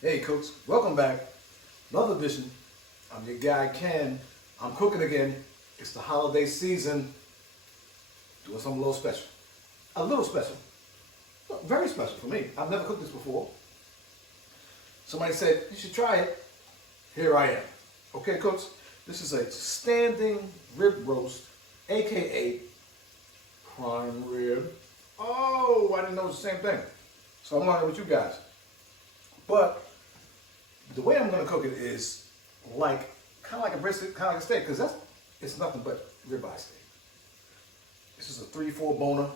Hey cooks, welcome back. Another edition. I'm your guy Ken. I'm cooking again. It's the holiday season. Doing something a little special. A little special. Well, very special for me. I've never cooked this before. Somebody said, you should try it. Here I am. Okay, cooks? This is a standing rib roast, aka prime rib. Oh, I didn't know it was the same thing. So I'm wondering with you guys. But the way I'm gonna cook it is like kind of like a brisket, kind of like a steak, because it's nothing but ribeye steak. This is a 3-4 boner.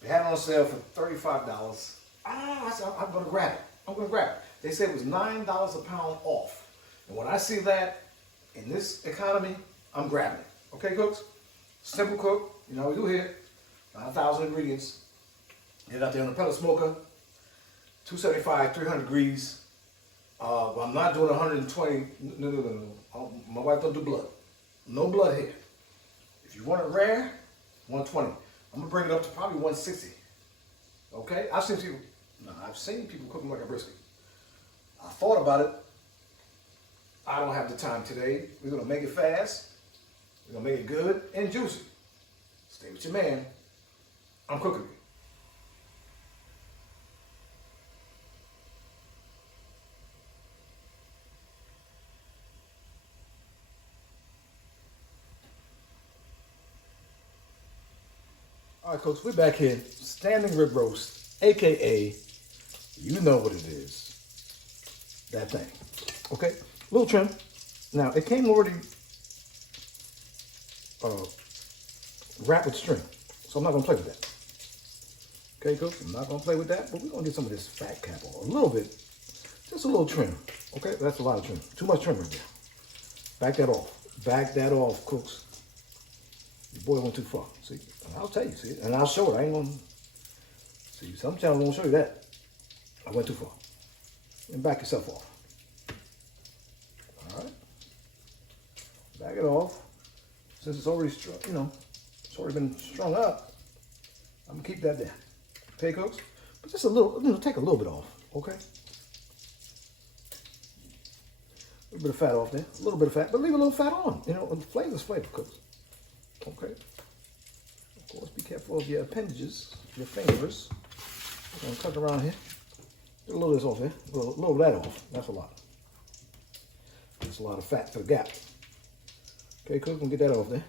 They had it on sale for $35. I said I'm gonna grab it. I'm gonna grab it. They said it was $9 a pound off. And when I see that in this economy, I'm grabbing it. Okay, cooks? Simple cook. You know what we do here. 9,000 ingredients. Get it out there on the pellet smoker. 275, 300 degrees. But I'm not doing 120. No. My wife don't do blood. No blood here. If you want it rare, 120. I'm gonna bring it up to probably 160. Okay? I've seen people cooking like a brisket. I thought about it. I don't have the time today. We're gonna make it fast. We're gonna make it good and juicy. Stay with your man. I'm cooking it. All right, folks, we're back here. Standing rib roast, aka, you know what it is. That thing. Okay, little trim. Now it came already wrapped with string, so I'm not gonna play with that. Okay, folks, I'm not gonna play with that, but we're gonna get some of this fat cap off a little bit, just a little trim. Okay, that's a lot of trim. Too much trim right there. Back that off. Back that off, cooks. Your boy went too far. See, and I'll tell you. See, and I'll show it. I ain't gonna see. Some channels won't show you that. I went too far. And back yourself off. All right. Back it off. Since it's already strung, it's already been strung up. I'm gonna keep that there. Okay, cooks. But just a little. Take a little bit off. Okay. A little bit of fat off there. A little bit of fat, but leave a little fat on. Flavor's flavor, cooks. Okay. Of course, be careful of your appendages, your fingers. I'm gonna cut around here. Get a little of this off here. A little of that off. That's a lot. That's a lot of fat for the gap. Okay, cook, and get that off there.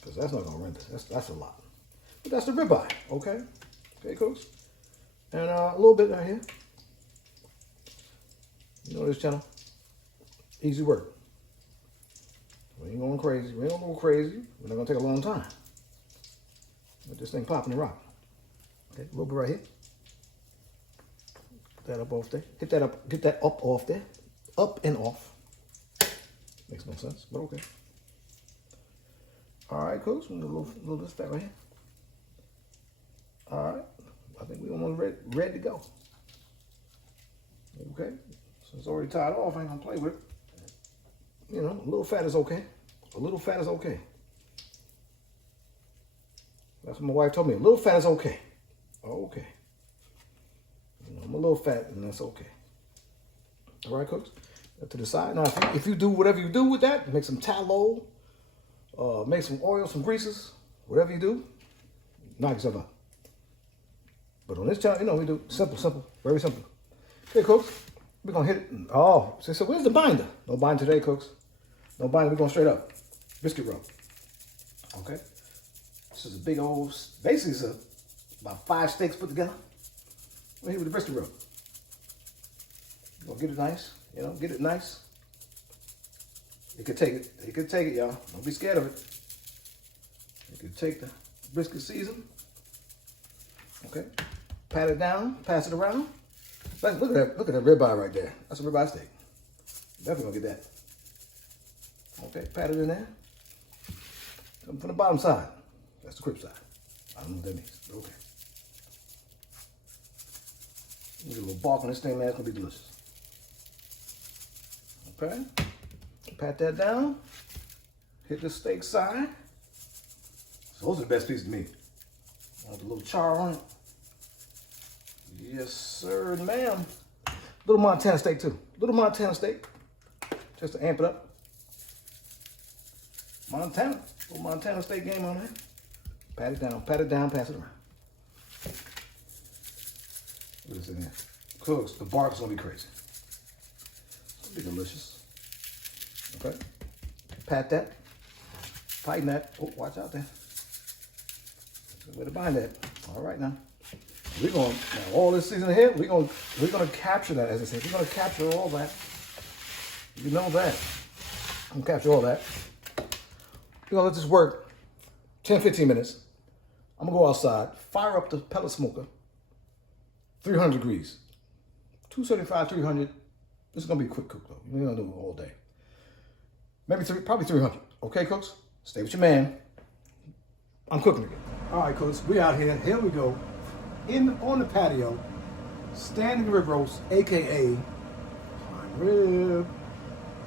Because that's not gonna render. That's a lot. But that's the ribeye. Okay. Okay, cooks. And a little bit right here. You know this channel. Easy work. We ain't going crazy. We ain't gonna go crazy. We're not gonna take a long time. Let this thing popping and rocking. Okay, a little bit right here. Get that up off there. Get that up off there. Up and off. Makes no sense, but okay. All right, cooks. We got a little this fat right here. All right. I think we're almost ready to go. Okay. So it's already tied off. I ain't gonna play with it. A little fat is okay. A little fat is okay. That's what my wife told me. A little fat is okay. Okay. I'm a little fat, and that's okay. All right, cooks. To the side. Now, if you do whatever you do with that, make some tallow, make some oil, some greases, whatever you do, knock yourself out. But on this channel, we do simple, very simple. Okay, cooks. We're gonna hit it. Oh, so where's the binder? No binder today, cooks. No binder. We're going straight up. Biscuit rub. Okay. This is a big old. Basically, it's about 5 steaks put together. We're here with the brisket rub. We're gonna get it nice. Get it nice. You could take it. You could take it, y'all. Don't be scared of it. You could take the brisket season. Okay. Pat it down. Pass it around. Look at that ribeye right there. That's a ribeye steak. Definitely gonna get that. Okay, pat it in there. Come from the bottom side. That's the crib side. I don't know what that means, but okay. Get a little bark on this thing, man. It's gonna be delicious. Okay. Pat that down. Hit the steak side. So those are the best pieces to me. Want a little char on it. Yes, sir, and ma'am. Little Montana steak too. Little Montana steak. Just to amp it up. Montana. Little Montana steak game on there. Pat it down, pass it around. What is in here? Cooks, the bark's gonna be crazy. It's gonna be delicious. Okay. Pat that. Tighten that. Oh, watch out there. Good way to bind that. All right now. We're going now all this season ahead. We're gonna capture that, as I say. We're gonna capture all that. You know that. I'm gonna capture all that. We're gonna let this work 10, 15 minutes. I'm gonna go outside, fire up the pellet smoker, 300 degrees, 275, 300. This is gonna be a quick cook though. We're gonna do it all day. Maybe probably 300. Okay, cooks? Stay with your man. I'm cooking again. All right, cooks, we out here. Here we go. On the patio, standing rib roast, AKA prime rib.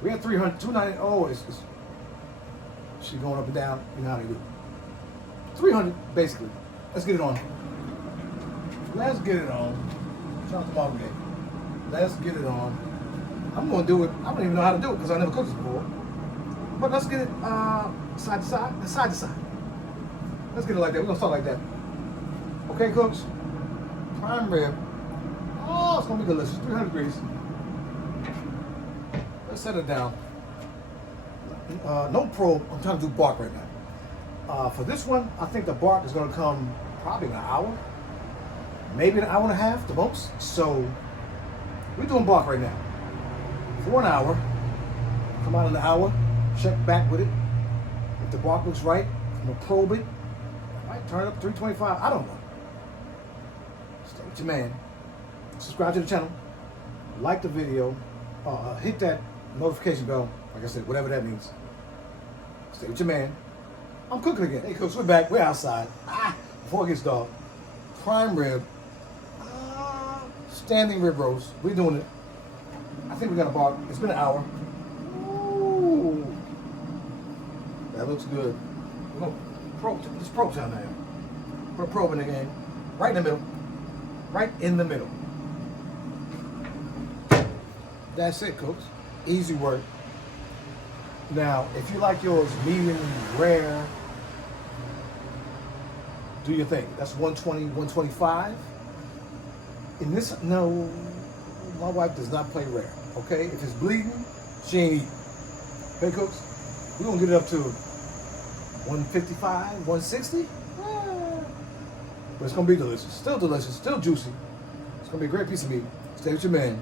We had 300, 290. Oh, she going up and down. You know how they do. 300, basically. Let's get it on. Let's get it on. Shout out to Marvin Gaye. Let's get it on. I'm gonna do it. I don't even know how to do it because I never cooked this before. But let's get it side to side and side to side. Let's get it like that. We're gonna start like that. Okay, cooks? Prime rib. Oh, it's gonna be delicious. 300 degrees. Let's set it down. No probe. I'm trying to do bark right now. For this one, I think the bark is gonna come probably in an hour, maybe an hour and a half, the most. So we're doing bark right now for an hour. Come out in an hour. Check back with it. If the bark looks right, I'm gonna probe it. I might turn it up to 325. I don't know. Stay with your man. Subscribe to the channel. Like the video. Hit that notification bell. Like I said, whatever that means. Stay with your man. I'm cooking again. Hey, cooks, we're back. We're outside. Before it gets dark. Prime rib. Standing rib roast. We're doing it. I think we got a bark. It's been an hour. Ooh. That looks good. We're going to probe. This probe down there. Put a probe in the game. Right in the middle. Right in the middle. That's it, cooks. Easy work. Now, if you like yours medium rare, do your thing. That's 120, 125. In this, no, my wife does not play rare. Okay? If it's bleeding, she ain't eating. Okay, cooks? We're gonna get it up to 155, 160. But it's gonna be delicious. Still delicious, still juicy. It's gonna be a great piece of meat. Stay with your man.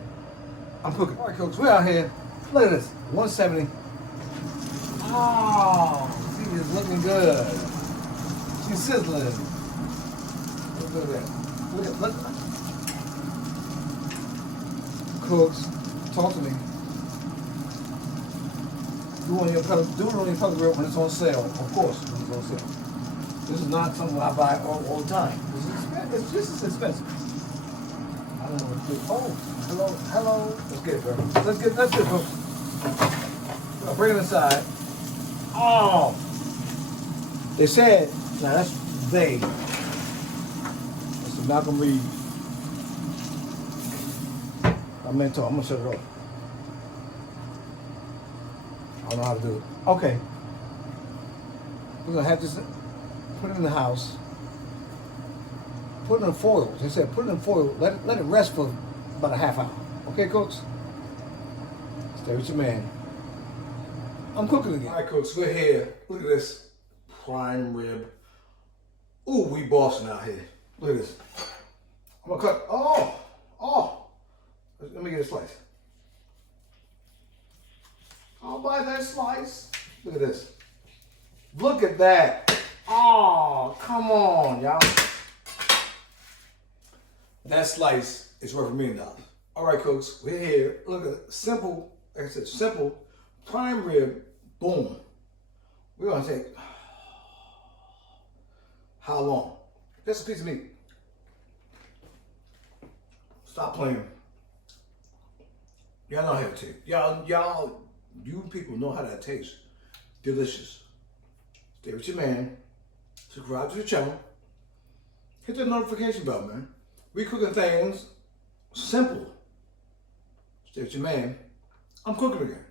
I'm cooking. All right, cooks, we're out here. Look at this, 170. Oh, she is looking good. She's sizzling. Look at that. Look. Cooks, talk to me. Do it on your pellet grill when it's on sale. Of course, when it's on sale. This is not something I buy all the time. This is expensive. I don't know what to do. Oh, hello. Let's get it, bro. Let's get it, folks. I'll bring it inside. Oh, it said, now that's vague. That's Malcolm Reed. I'm gonna shut it off. I don't know how to do it. Okay. We're gonna have this, put it in the house. Put it in foil. They said put it in foil, let it rest for about a half hour. Okay, cooks? Stay with your man. I'm cooking again. All right, cooks, we're here. Look at this prime rib. Ooh, we bossing out here. Look at this. I'm gonna cut. Oh. Let me get a slice. I'll buy that slice. Look at this. Look at that. Oh, come on, y'all. That slice is worth $1 million. All right, cooks, we're here. Look at it. Simple, like I said, simple prime rib. Boom. We're gonna take how long? Just a piece of meat. Stop playing. Y'all know how to taste. Y'all, you people know how that tastes. Delicious. Stay with your man. Subscribe to the channel. Hit that notification bell, man. We cooking things Simple. State your name. I'm cooking again.